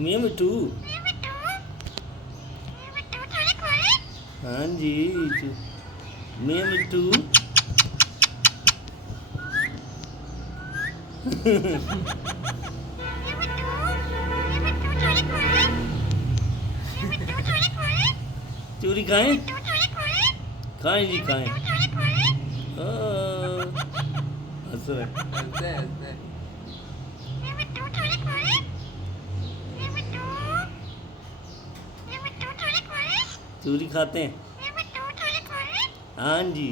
मियाँ मिट्टू। हाँ जी। मियाँ मिट्टू। चूरी खाएं। खाएं जी खाएं। हंस रहे। हंसते हंसते। चूरी खाते हैं। हाँ जी।